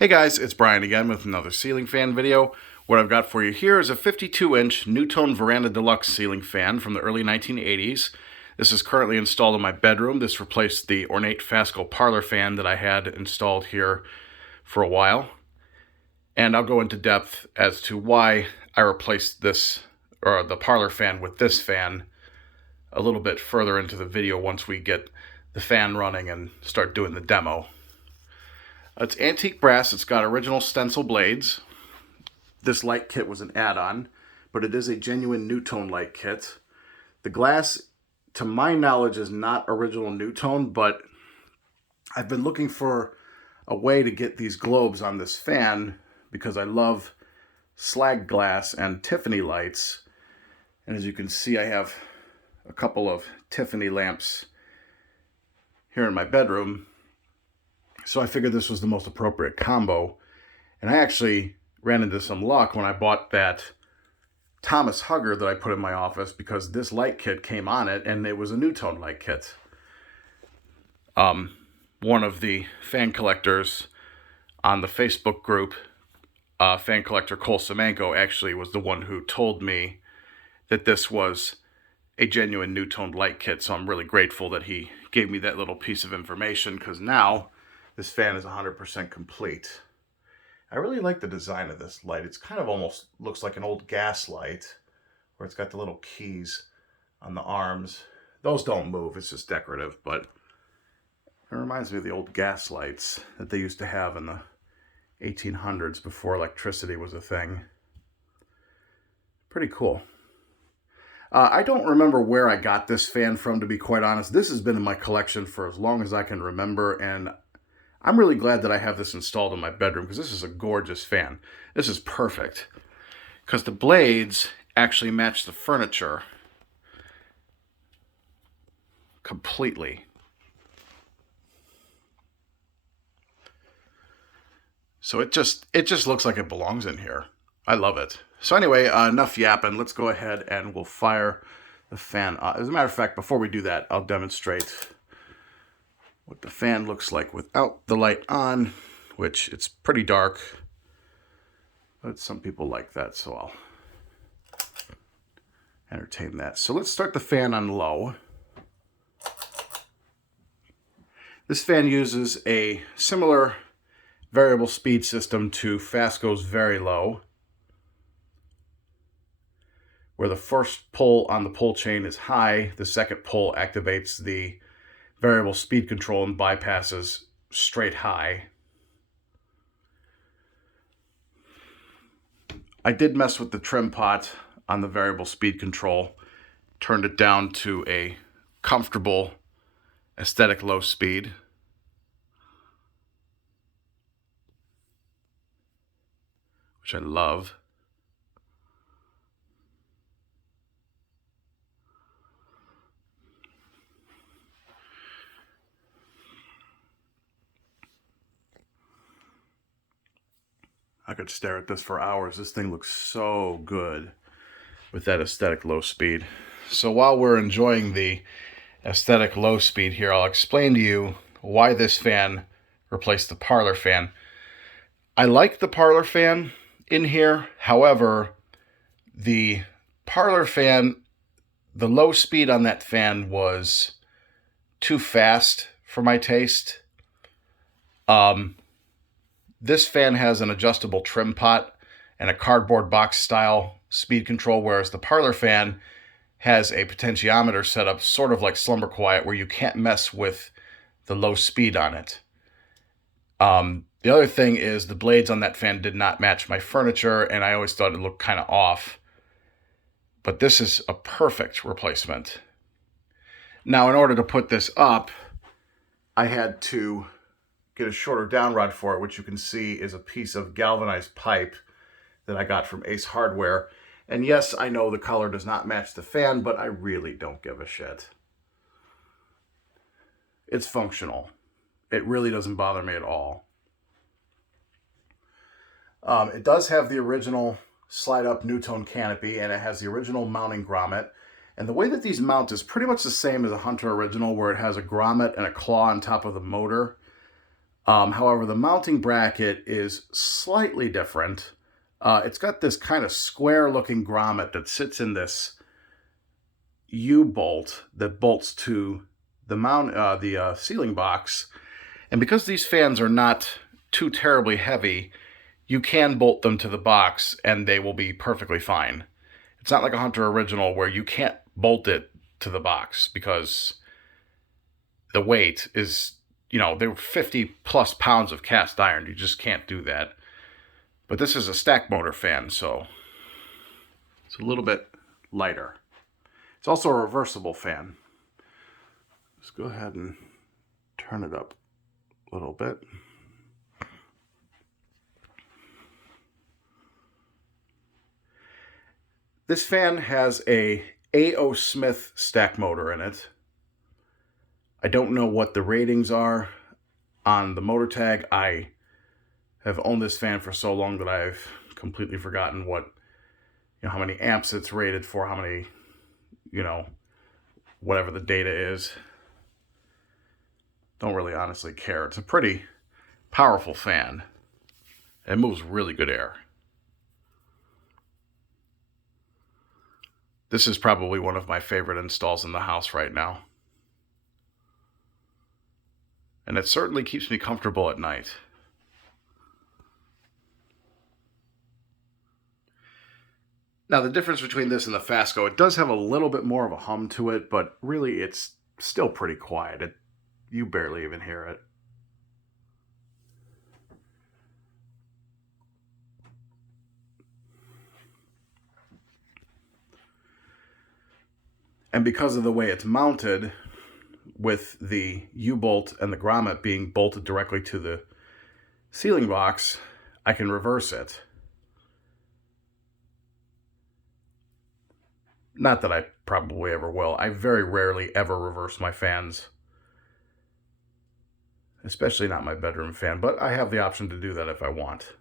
Hey guys, it's Brian again with another ceiling fan video. What I've got for you here is a 52-inch NuTone Verandah Deluxe ceiling fan from the early 1980s. This is currently installed in my bedroom. This replaced the ornate Fasco parlor fan that I had installed here for a while. And I'll go into depth as to why I replaced this, or the parlor fan, with this fan a little bit further into the video once we get the fan running and start doing the demo. It's antique brass. It's got original stencil blades. This light kit was an add-on, but it is a genuine NuTone light kit. The glass, to my knowledge, is not original NuTone, but I've been looking for a way to get these globes on this fan because I love slag glass and Tiffany lights. And as you can see, I have a couple of Tiffany lamps here in my bedroom. So I figured this was the most appropriate combo. And I actually ran into some luck when I bought that Thomas Hugger that I put in my office because this light kit came on it and it was a NuTone light kit. One of the fan collectors on the Facebook group, fan collector Cole Semenko, actually was the one who told me that this was a genuine NuTone light kit. So I'm really grateful that he gave me that little piece of information because now this fan is 100% complete. I really like the design of this light. It's kind of almost looks like an old gas light where it's got the little keys on the arms. Those don't move, it's just decorative, but it reminds me of the old gas lights that they used to have in the 1800s before electricity was a thing. Pretty cool. I don't remember where I got this fan from, to be quite honest. This has been in my collection for as long as I can remember, and I'm really glad that I have this installed in my bedroom because this is a gorgeous fan. This is perfect because the blades actually match the furniture completely. So it just looks like it belongs in here. I love it. So anyway, enough yapping. Let's go ahead and we'll fire the fan on. As a matter of fact, before we do that, I'll demonstrate what the fan looks like without the light on, which it's pretty dark, but some people like that, so I'll entertain that. So let's start the fan on low. This fan uses a similar variable speed system to Fasco's Very Low, where the first pull on the pull chain is high, the second pull activates the variable speed control and bypasses straight high. I did mess with the trim pot on the variable speed control, turned it down to a comfortable aesthetic low speed. Which I love. I could stare at this for hours. This thing looks so good with that aesthetic low speed. So while we're enjoying the aesthetic low speed here, I'll explain to you why this fan replaced the parlor fan. I like the parlor fan in here. However, the parlor fan, the low speed on that fan was too fast for my taste. This fan has an adjustable trim pot and a cardboard box style speed control, whereas the parlor fan has a potentiometer set up sort of like Slumber Quiet where you can't mess with the low speed on it. The other thing is the blades on that fan did not match my furniture, and I always thought it looked kind of off. But this is a perfect replacement. Now, in order to put this up, I had to get a shorter down rod for it, which you can see is a piece of galvanized pipe that I got from Ace Hardware. And yes, I know the color does not match the fan, but I really don't give a shit. It's functional. It really doesn't bother me at all. It does have the original slide-up NuTone canopy, and it has the original mounting grommet. And the way that these mount is pretty much the same as a Hunter original, where it has a grommet and a claw on top of the motor. However, the mounting bracket is slightly different. It's got this kind of square-looking grommet that sits in this U-bolt that bolts to the ceiling box. And because these fans are not too terribly heavy, you can bolt them to the box and they will be perfectly fine. It's not like a Hunter Original where you can't bolt it to the box because the weight is, they're 50 plus pounds of cast iron. You just can't do that. But this is a stack motor fan, so it's a little bit lighter. It's also a reversible fan. Let's go ahead and turn it up a little bit. This fan has a A.O. Smith stack motor in it. I don't know what the ratings are on the motor tag. I have owned this fan for so long that I've completely forgotten how many amps it's rated for, how many, whatever the data is. Don't really honestly care. It's a pretty powerful fan. It moves really good air. This is probably one of my favorite installs in the house right now. And it certainly keeps me comfortable at night. Now, the difference between this and the Fasco, it does have a little bit more of a hum to it, but really it's still pretty quiet. You barely even hear it. And because of the way it's mounted, with the U-bolt and the grommet being bolted directly to the ceiling box, I can reverse it. Not that I probably ever will. I very rarely ever reverse my fans. Especially not my bedroom fan, but I have the option to do that if I want.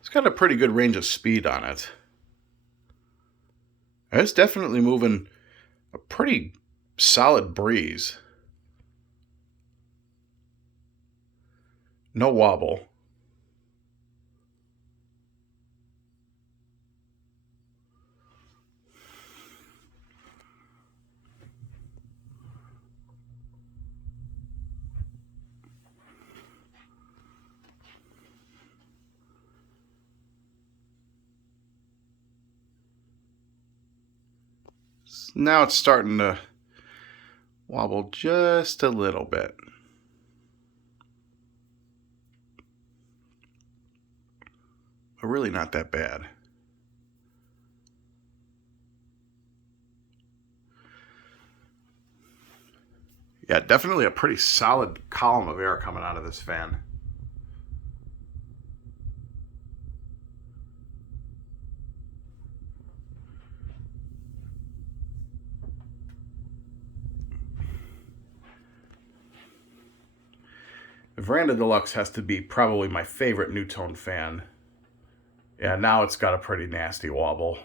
It's got a pretty good range of speed on it. And it's definitely moving a pretty solid breeze. No wobble. Now it's starting to wobble just a little bit. But really not that bad. Yeah, definitely a pretty solid column of air coming out of this fan. The Verandah Deluxe has to be probably my favorite NuTone fan. Yeah, now it's got a pretty nasty wobble.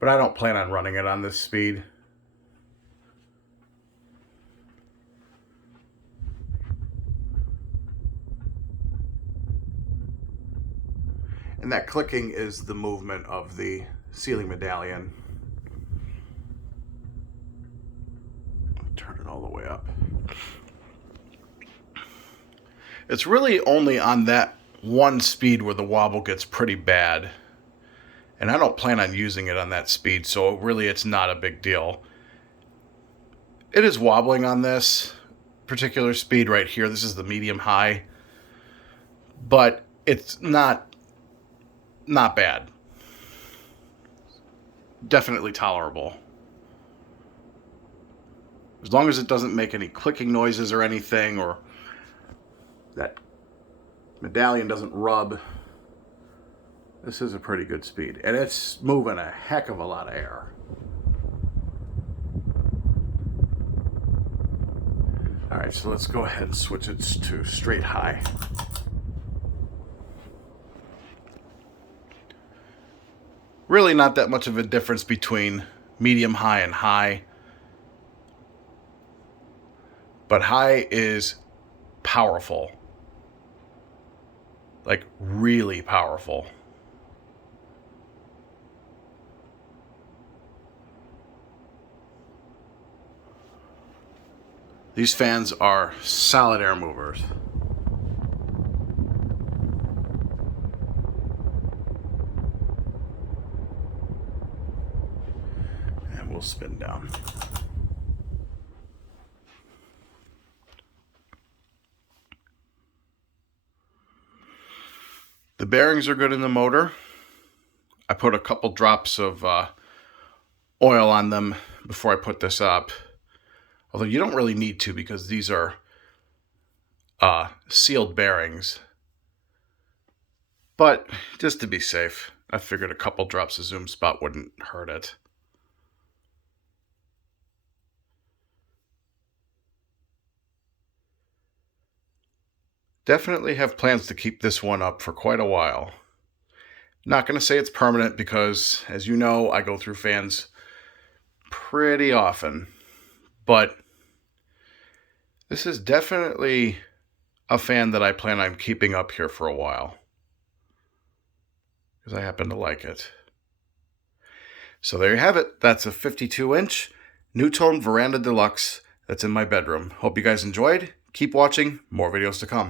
But I don't plan on running it on this speed. And that clicking is the movement of the ceiling medallion. Turn it all the way up. It's really only on that one speed where the wobble gets pretty bad. And I don't plan on using it on that speed, so really it's not a big deal. It is wobbling on this particular speed right here. This is the medium high. But it's not bad. Definitely tolerable. As long as it doesn't make any clicking noises or anything, or that medallion doesn't rub, this is a pretty good speed. And it's moving a heck of a lot of air. All right, so let's go ahead and switch it to straight high. Really not that much of a difference between medium high and high, but high is powerful, like really powerful. These fans are solid air movers. And we'll spin down. The bearings are good in the motor. I put a couple drops of oil on them before I put this up. Although you don't really need to, because these are sealed bearings. But just to be safe, I figured a couple drops of Zoom Spot wouldn't hurt it. Definitely have plans to keep this one up for quite a while. Not going to say it's permanent because, as you know, I go through fans pretty often. But this is definitely a fan that I plan on keeping up here for a while, because I happen to like it. So there you have it. That's a 52-inch NuTone Verandah Deluxe that's in my bedroom. Hope you guys enjoyed. Keep watching. More videos to come.